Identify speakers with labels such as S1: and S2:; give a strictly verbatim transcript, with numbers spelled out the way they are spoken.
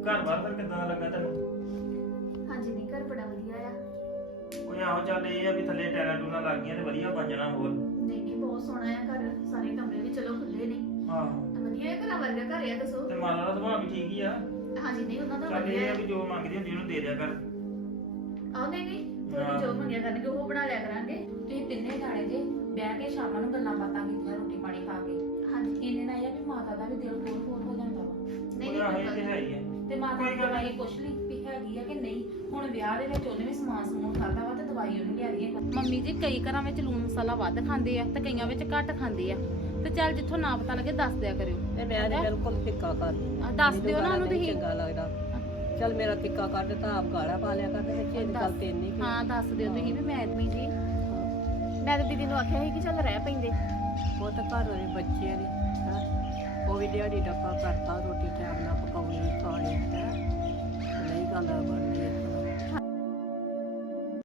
S1: ਘਰ ਬਾਰ ਫਿਰ ਕਿੱਦਾਂ ਦਾ ਲੱਗਾ ਤੈਨੂੰ?
S2: ਹਾਂਜੀ ਨਹੀਂ ਘਰ ਬੜਾ ਵਧੀਆ ਆ।
S1: ਉਹ ਆਹੋ ਚੱਲ ਇਹ ਆ ਵੀ ਥੱਲੇ ਟੈਲਾਂ ਟੂਲਾਂ ਲੱਗ ਗਈਆਂ ਤੇ ਵਧੀਆ ਬਣ ਜਾਣਾ ਹੋਰ।
S2: ਨਹੀਂ ਨਹੀਂ ਬਹੁਤ ਸੋਹਣਾ ਆ ਘਰ, ਸਾਰੇ ਕਮਰੇ ਵੀ ਚਲੋ ਖੁੱਲੇ ਨੇ।
S1: ਆਹੋ
S2: ਤਾਂ ਵਧੀਆ ਹੈ, ਘਰਾਂ ਵਰਗਾ ਘਰ ਆ। ਦੱਸੋ।
S1: ਤੇ ਮਾਤਾ ਦਾ ਸੁਭਾਅ ਵੀ ਠੀਕ ਹੀ ਆ।
S2: ਹਾਂਜੀ ਨਹੀਂ ਉਹਨਾਂ ਦਾ
S1: ਚੱਲ ਇਹ
S2: ਵਧੀਆ
S1: ਆ ਵੀ ਜੋ ਮੰਗਦੀ ਹੁੰਦੀ ਉਹਨੂੰ ਦੇ ਦਿਆ ਕਰ।
S2: ਆਹ ਨਹੀਂ ਨਹੀਂ ਕੋਈ ਜੋ ਮੰਗਿਆ ਕਰਨਗੇ ਉਹ ਬਣਾ ਲਿਆ ਕਰਾਂਗੇ।
S3: ਤੁਸੀਂ ਤਿੰਨੇ ਜਾਣੇ ਜੇ ਬਹਿ ਕੇ ਸ਼ਾਮਾਂ ਨੂੰ ਗੱਲਾਂ ਬਾਤਾਂ ਕੀਤੀਆਂ ਰੋਟੀ ਪਾਣੀ ਖਾ ਕੇ।
S2: ਹਾਂਜੀ
S3: ਇਹਨੇ ਨਾਲ ਇਹ ਆ ਵੀ ਮਾਤਾ ਦਾ ਵੀ ਦਿਲ ਹੋਰ ਹੋਰ ਹੋ ਜਾਂਦਾ ਵਾ।
S2: ਨਹੀਂ
S1: ਉਹ
S2: ਨਹੀਂ
S1: ਆਹੋ
S2: ਕੋਈ
S1: ਇਹ
S2: ਗੱਲ
S1: ਤੇ ਹੈ ਹੀ ਆ।
S3: ਤੇ ਮਾਤਾ ਦੀ ਦਵਾਈ ਪੁੱਛ ਲਈ ਵੀ ਹੈਗੀ ਆ ਕਿ ਨਹੀਂ। ਹੁਣ ਵਿਆਹ ਦੇ ਵਿੱਚ ਉਹਨੇ ਵੀ ਸਮਾਨ ਸਮੂਨ ਖਾਦਾ ਵਾ ਤੇ ਦਵਾਈ ਉਹਨੂੰ ਲਿਆ ਰਹੀ ਹੈ। ਮੰਮੀ ਜੀ ਕਈ ਘਰਾਂ ਵਿੱਚ ਲੂਣ ਮਸਾਲਾ ਵੱਧ ਖਾਂਦੇ ਆ ਤੇ ਕਈਆਂ ਵਿੱਚ ਘੱਟ ਖਾਂਦੇ ਆ। ਤੇ ਚੱਲ ਜਿੱਥੋਂ ਨਾ ਪਤਾ ਲੱਗੇ ਦੱਸ ਦਿਆ ਕਰਿਓ।
S4: ਤੇ ਮੈਂ ਤੇ ਬਿਲਕੁਲ ਫਿੱਕਾ ਕਰਦੀ
S3: ਆ, ਦੱਸ ਦਿਓ ਨਾ ਉਹਨੂੰ ਤੁਸੀਂ।
S4: ਚੰਗਾ ਲੱਗਦਾ ਚੱਲ ਮੇਰਾ ਫਿੱਕਾ ਕੱਢ ਤਾਂ ਆਪ ਗਾੜਾ ਪਾ ਲਿਆ ਕਰਦੇ ਵਿੱਚ ਇਹ ਗੱਲ ਤੇ ਨਹੀਂ
S3: ਹਾਂ ਦੱਸ ਦਿਓ ਤੁਸੀਂ ਵੀ ਮੈਂ ਐਤਮੀ ਜੀ
S2: ਮੈਂ ਤਾਂ ਦੀਦੀ ਨੂੰ ਆਖਿਆ ਸੀ ਕਿ ਚੱਲ ਰਹਿ ਪੈਂਦੇ।
S4: ਉਹ ਤਾਂ ਘਰ ਹੋਏ ਬੱਚੇ ਨੇ ਹਾਂ ਉਹ ਵੀ ਦਿਹਾੜੀ ਡੱਪਾ ਕਰਤਾ ਰੋਟੀ ਟਾਈਮ ਨਾਲ ਪਕਾਉਣੀ ਖਾਣੀ ਹੈ ਨਹੀਂ ਗੱਲ ਬਣ